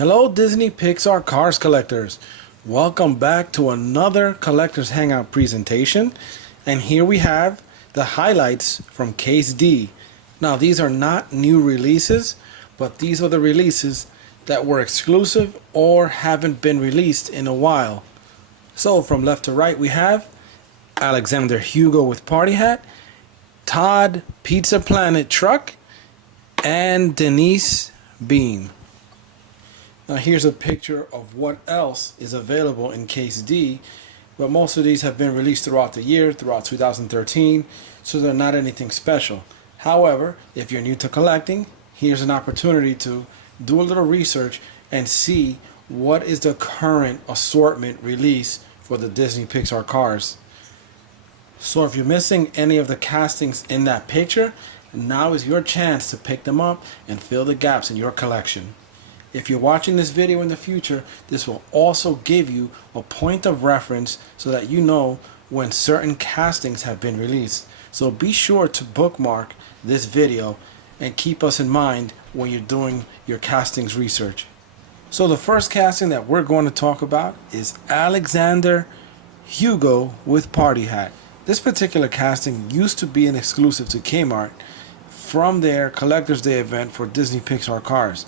Hello Disney Pixar Cars collectors. Welcome back to another Collectors Hangout presentation. And here we have the highlights from Case D. Now these are not new releases, but these are the releases that were exclusive or haven't been released in a while. So from left to right we have Alexander Hugo with Party Hat, Todd Pizza Planet Truck, and Denise Beam. Now here's a picture of what else is available in Case D, but most of these have been released throughout the year, throughout 2013, so they're not anything special. However, if you're new to collecting, here's an opportunity to do a little research and see what is the current assortment release for the Disney Pixar cars. So if you're missing any of the castings in that picture, now is your chance to pick them up and fill the gaps in your collection. If you're watching this video in the future, this will also give you a point of reference so that you know when certain castings have been released. So be sure to bookmark this video and keep us in mind when you're doing your castings research. So the first casting that we're going to talk about is Alexander Hugo with Party Hat. This particular casting used to be an exclusive to Kmart from their Collector's Day event for Disney Pixar Cars.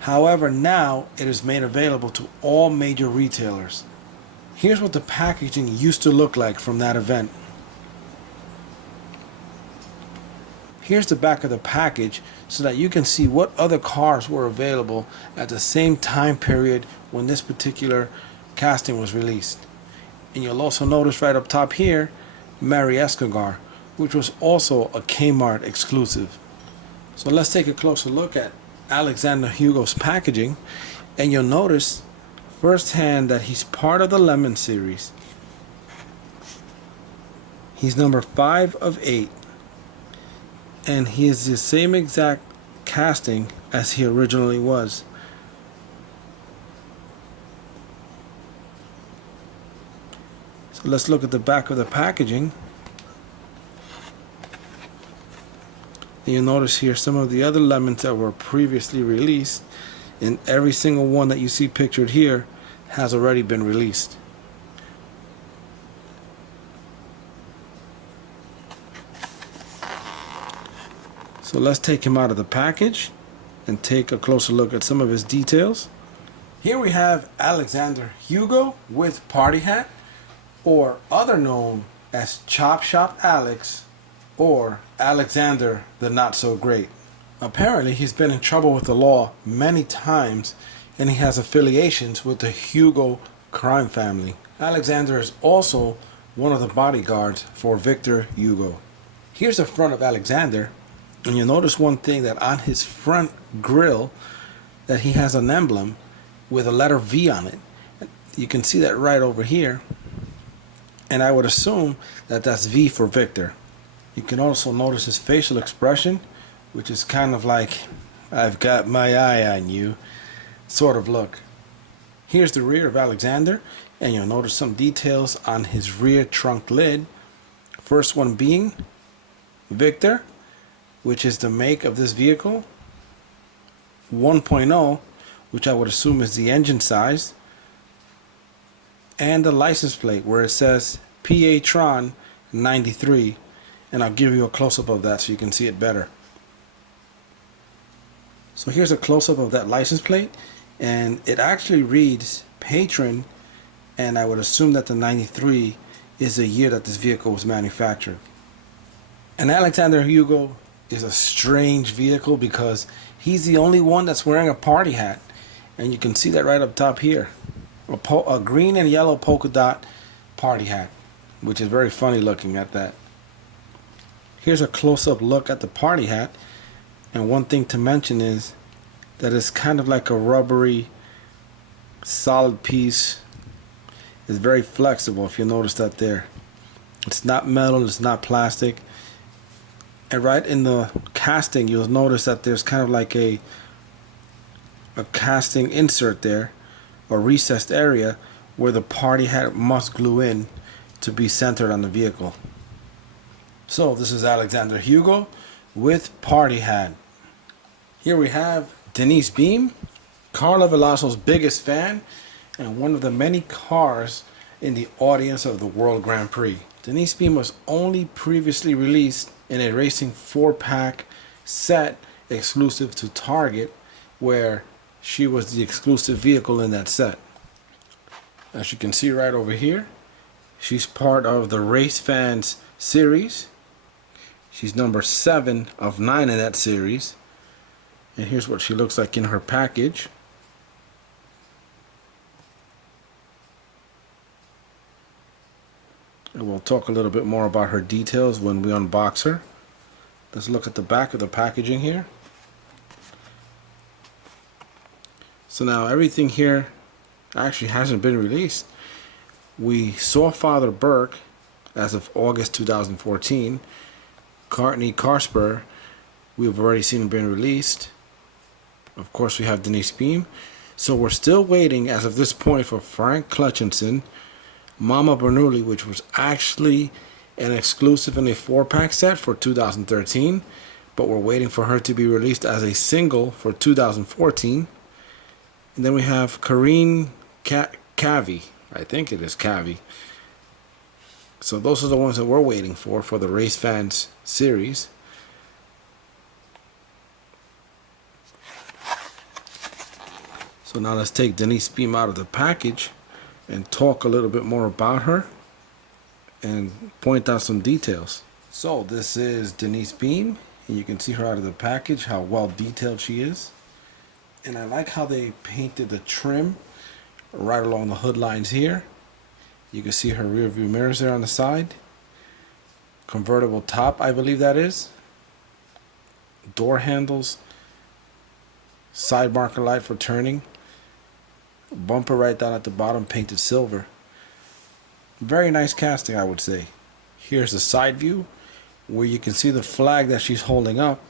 However, now it is made available to all major retailers. Here's what the packaging used to look like from that event. Here's the back of the package so that you can see what other cars were available at the same time period when this particular casting was released. And you'll also notice right up top here, Mary Escobar, which was also a Kmart exclusive. So let's take a closer look at Alexander Hugo's packaging, and you'll notice firsthand that he's part of the Lemon series. He's number 5 of 8, and he is the same exact casting as he originally was. So let's look at the back of the packaging. And you'll notice here some of the other lemons that were previously released, and every single one that you see pictured here has already been released. So let's take him out of the package and take a closer look at some of his details. Here we have Alexander Hugo with Party Hat, or other known as Chop Shop Alex, or Alexander the Not So Great. Apparently he's been in trouble with the law many times, and he has affiliations with the Hugo crime family. Alexander is also one of the bodyguards for Victor Hugo. Here's the front of Alexander, and you'll notice one thing, that on his front grille that he has an emblem with a letter V on it. You can see that right over here, and I would assume that that's V for Victor. You can also notice his facial expression, which is kind of like, I've got my eye on you sort of look. Here's the rear of Alexander, and you'll notice some details on his rear trunk lid. First one being Victor, which is the make of this vehicle, 1.0, which I would assume is the engine size, and the license plate where it says PA Tron 93. And I'll give you a close-up of that so you can see it better. So here's a close-up of that license plate, and it actually reads Patron, and I would assume that the 93 is the year that this vehicle was manufactured. And Alexander Hugo is a strange vehicle because he's the only one that's wearing a party hat, and you can see that right up top here, a green and yellow polka dot party hat, which is very funny looking at that. Here's a close-up look at the party hat, and one thing to mention is that it's kind of like a rubbery solid piece. It's very flexible, if you notice that there. It's not metal, it's not plastic. And right in the casting you'll notice that there's kind of like a casting insert there, a recessed area where the party hat must glue in to be centered on the vehicle. So this is Alexander Hugo with Party Hat. Here we have Denise Beam, Carla Velasco's biggest fan and one of the many cars in the audience of the World Grand Prix. Denise Beam was only previously released in a racing 4-pack set exclusive to Target, where she was the exclusive vehicle in that set. As you can see right over here, she's part of the Race Fans series. She's number 7 of 9 in that series. And here's what she looks like in her package. And we'll talk a little bit more about her details when we unbox her. Let's look at the back of the packaging here. So now everything here actually hasn't been released. We saw Father Burke as of August 2014. Courtney Carspur, we've already seen him being released. Of course, we have Denise Beam. So we're still waiting as of this point for Frank Clutchinson, Mama Bernoulli, which was actually an exclusive in a 4-pack set for 2013, but we're waiting for her to be released as a single for 2014. And then we have Karine Cavi. I think it is Cavi. So those are the ones that we're waiting for the Race Fans series. So now let's take Denise Beam out of the package and talk a little bit more about her and point out some details. So this is Denise Beam, and you can see her out of the package, how well detailed she is. And I like how they painted the trim right along the hood lines here. You can see her rear view mirrors there on the side. Convertible top, I believe that is. Door handles. Side marker light for turning. Bumper right down at the bottom, painted silver. Very nice casting, I would say. Here's the side view, where you can see the flag that she's holding up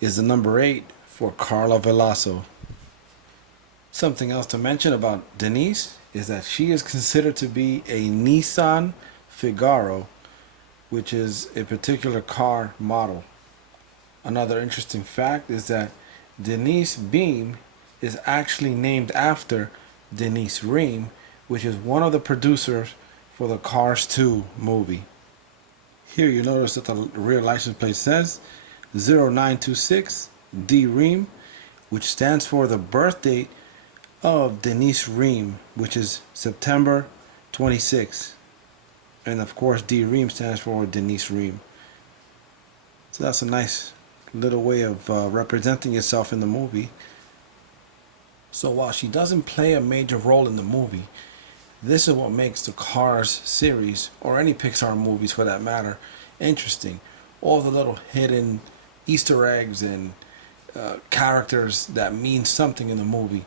is the number 8 for Carla Velasco. Something else to mention about Denise is that she is considered to be a Nissan Figaro, which is a particular car model. Another interesting fact is that Denise Beam is actually named after Denise Ream, which is one of the producers for the Cars 2 movie. Here you notice that the rear license plate says 0926 D Ream, which stands for the birth date of Denise Ream, which is September 26. And of course D Ream stands for Denise Ream. So that's a nice little way of representing itself in the movie. So while she doesn't play a major role in the movie, this is what makes the Cars series, or any Pixar movies for that matter, interesting. All the little hidden Easter eggs and characters that mean something in the movie.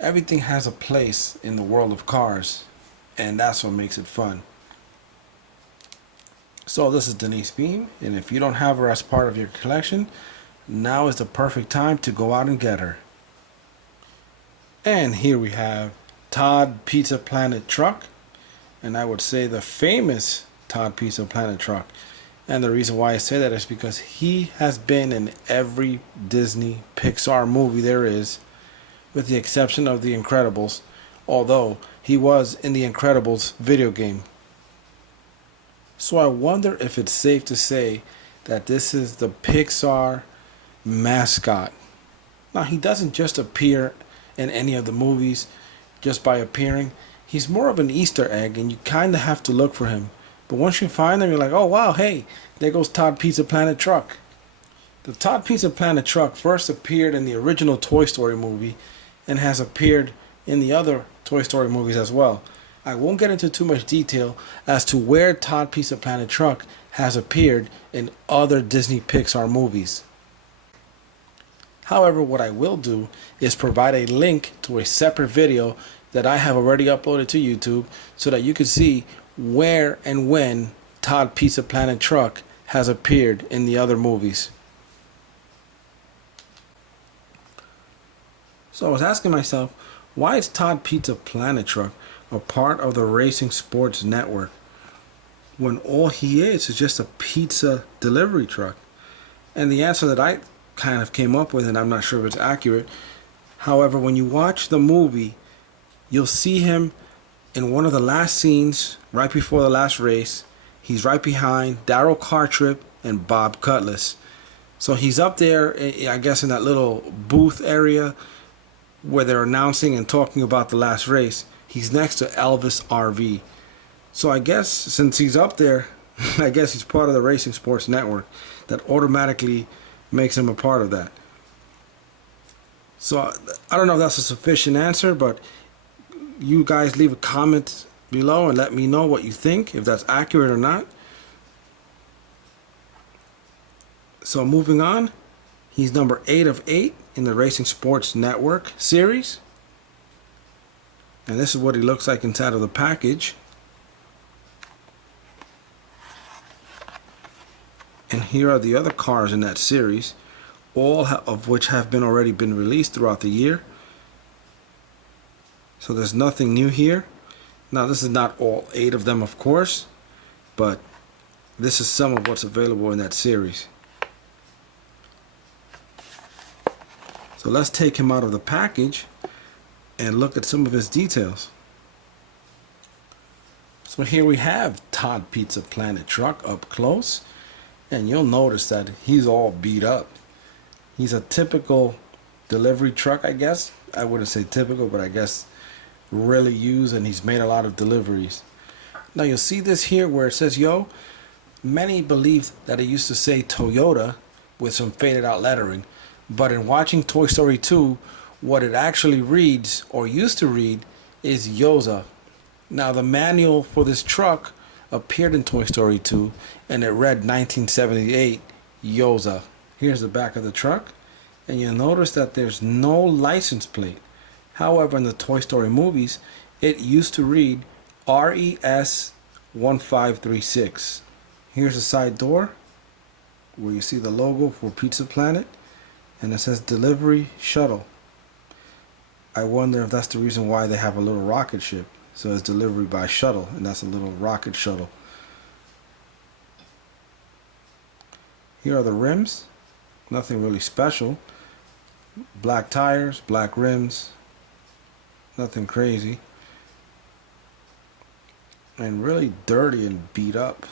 Everything has a place in the world of Cars, and that's what makes it fun. So this is Denise Beam, and if you don't have her as part of your collection, now is the perfect time to go out and get her. And here we have Todd Pizza Planet Truck, and I would say the famous Todd Pizza Planet Truck. And the reason why I say that is because he has been in every Disney Pixar movie there is, with the exception of The Incredibles, although he was in The Incredibles video game. So I wonder if it's safe to say that this is the Pixar mascot. Now, he doesn't just appear in any of the movies just by appearing. He's more of an Easter egg, and you kind of have to look for him. But once you find him, you're like, oh wow, hey, there goes Todd Pizza Planet Truck. The Todd Pizza Planet Truck first appeared in the original Toy Story movie and has appeared in the other Toy Story movies as well. I won't get into too much detail as to where Todd Pizza Planet Truck has appeared in other Disney Pixar movies. However, what I will do is provide a link to a separate video that I have already uploaded to YouTube so that you can see where and when Todd Pizza Planet Truck has appeared in the other movies. So I was asking myself, why is Todd Pizza Planet Truck a part of the Racing Sports Network when all he is just a pizza delivery truck? And the answer that I kind of came up with, and I'm not sure if it's accurate, However, when you watch the movie, you'll see him in one of the last scenes, right before the last race. He's right behind Daryl Cartrip and Bob Cutlass. So he's up there, I guess, in that little booth area where they're announcing and talking about the last race. He's next to Elvis RV. So I guess since he's up there, I guess he's part of the Racing Sports Network. That automatically makes him a part of that. So I don't know if that's a sufficient answer, but you guys leave a comment below and let me know what you think, if that's accurate or not. So moving on, he's number 8 of 8 in the Racing Sports Network series. And this is what he looks like inside of the package. And here are the other cars in that series, all of which have already been released throughout the year. So there's nothing new here. Now this is not all 8 of them, of course, but this is some of what's available in that series. So let's take him out of the package and look at some of his details. So here we have Todd Pizza Planet Truck up close, and you'll notice that he's all beat up. He's a typical delivery truck, I guess. I wouldn't say typical, but I guess really used, and he's made a lot of deliveries. Now you'll see this here where it says Yo. Many believed that it used to say Toyota with some faded out lettering, but in watching Toy Story 2, what it actually reads, or used to read, is Yoza. Now the manual for this truck appeared in Toy Story 2, and it read 1978 Yoza. Here's the back of the truck, and you'll notice that there's no license plate. However, in the Toy Story movies, it used to read RES 1536. Here's the side door where you see the logo for Pizza Planet, and it says Delivery Shuttle. I wonder if that's the reason why they have a little rocket ship. So it's delivery by shuttle, and that's a little rocket shuttle. Here are the rims. Nothing really special. Black tires, black rims. Nothing crazy. And really dirty and beat up.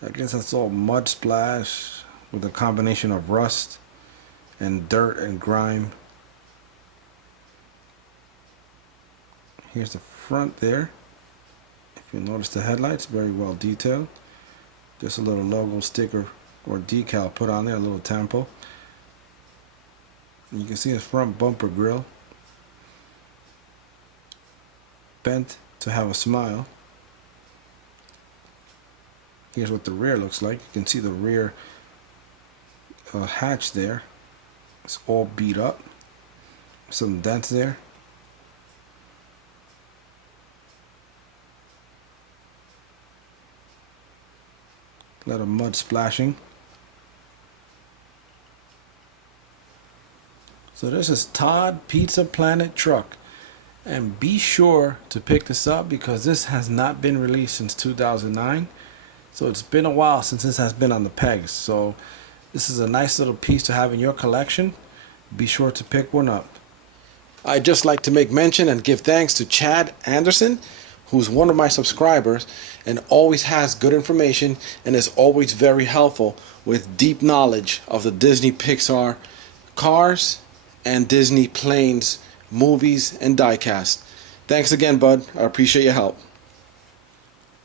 I guess that's all mud splash with a combination of rust and dirt and grime. Here's the front there. If you notice the headlights, very well detailed. Just a little logo sticker or decal put on there, a little tampo. And you can see his front bumper grill, bent to have a smile. Here's what the rear looks like. You can see the rear hatch there. It's all beat up. Some dents there. A lot of mud splashing. So this is Todd Pizza Planet Truck, and be sure to pick this up because this has not been released since 2009. So it's been a while since this has been on the pegs. So this is a nice little piece to have in your collection. Be sure to pick one up. I'd just like to make mention and give thanks to Chad Anderson, who's one of my subscribers and always has good information and is always very helpful with deep knowledge of the Disney Pixar cars and Disney planes, movies, and diecast. Thanks again, bud. I appreciate your help.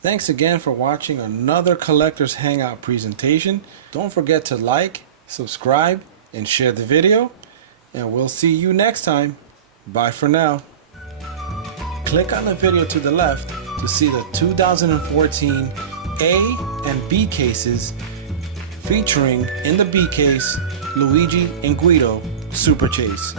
Thanks again for watching another Collectors Hangout presentation. Don't forget to like, subscribe, and share the video. And we'll see you next time. Bye for now. Click on the video to the left to see the 2014 A and B cases featuring in the B case Luigi and Guido Super Chase.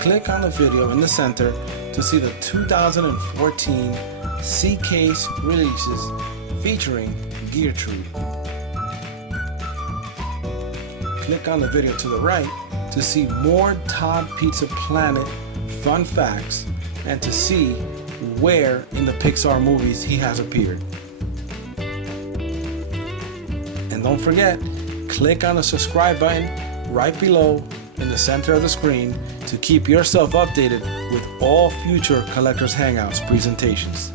Click on the video in the center to see the 2014 C case releases featuring Gear Troop. Click on the video to the right to see more Todd Pizza Planet fun facts and to see where in the Pixar movies he has appeared. And don't forget, click on the subscribe button right below in the center of the screen to keep yourself updated with all future Collectors Hangouts presentations.